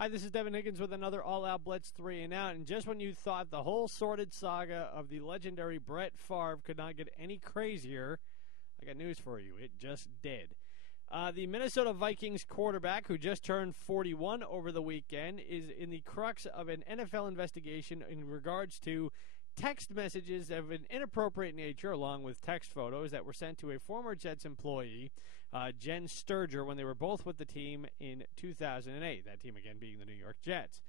Hi, this is Devin Higgins with another All-Out Blitz 3 and Out. And just when you thought the whole sordid saga of the legendary Brett Favre could not get any crazier, I got news for you. It just did. The Minnesota Vikings quarterback, who just turned 41 over the weekend, is in the crux of an NFL investigation in regards to text messages of an inappropriate nature, along with text photos that were sent to a former Jets employee, Jen Sturger, when they were both with the team in 2008. That team, again, being the New York Jets.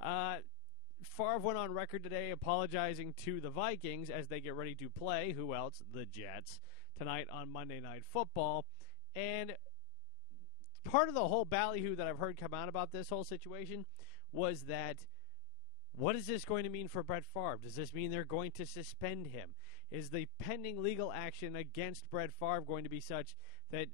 Favre went on record today apologizing to the Vikings as they get ready to play, who else? The Jets, tonight on Monday Night Football. And part of the whole ballyhoo that I've heard come out about this whole situation was that, what is this going to mean for Brett Favre? Does this mean they're going to suspend him? Is the pending legal action against Brett Favre going to be such that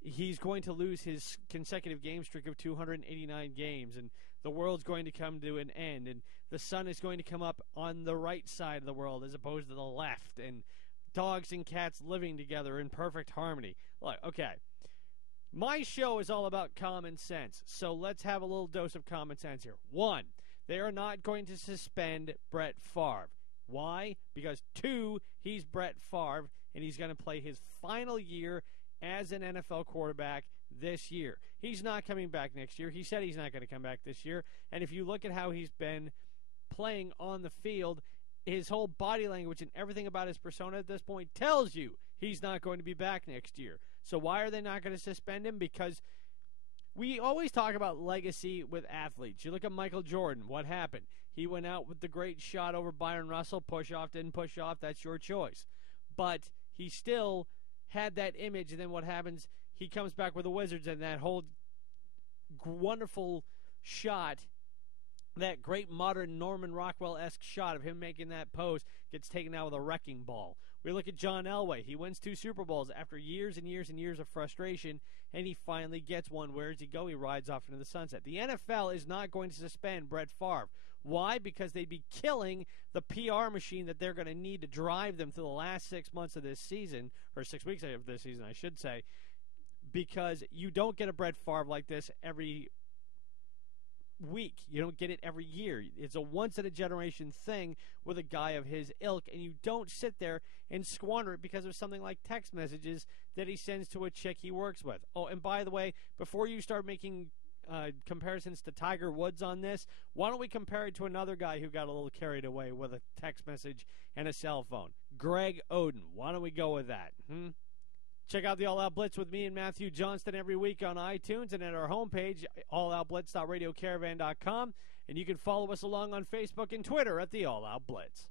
he's going to lose his consecutive game streak of 289 games, and the world's going to come to an end, and the sun is going to come up on the right side of the world as opposed to the left, and dogs and cats living together in perfect harmony? Look, okay, my show is all about common sense, so let's have a little dose of common sense here. One, they are not going to suspend Brett Favre. Why? Because two, he's Brett Favre, and he's going to play his final year as an NFL quarterback this year. He's not coming back next year. He said he's not going to come back this year. And if you look at how he's been playing on the field, his whole body language and everything about his persona at this point tells you he's not going to be back next year. So why are they not going to suspend him? Because we always talk about legacy with athletes. You look at Michael Jordan. What happened? He went out with the great shot over Byron Russell. Push off, didn't push off. That's your choice. But he still had that image, and then what happens? He comes back with the Wizards, and that whole wonderful shot, that great modern Norman Rockwell-esque shot of him making that pose, gets taken out with a wrecking ball. We look at John Elway. He wins 2 Super Bowls after years and years and years of frustration, and he finally gets one. Where does he go? He rides off into the sunset. The NFL is not going to suspend Brett Favre. Why? Because they'd be killing the PR machine that they're going to need to drive them through the last 6 months of this season, or 6 weeks of this season, I should say, because you don't get a Brett Favre like this every week. You don't get it every year. It's a once-in-a-generation thing with a guy of his ilk, and you don't sit there and squander it because of something like text messages that he sends to a chick he works with. Oh, and by the way, before you start making comparisons to Tiger Woods on this, why don't we compare it to another guy who got a little carried away with a text message and a cell phone? Greg Oden. Why don't we go with that? Check out the All Out Blitz with me and Matthew Johnston every week on iTunes and at our homepage, alloutblitz.radiocaravan.com. And you can follow us along on Facebook and Twitter at the All Out Blitz.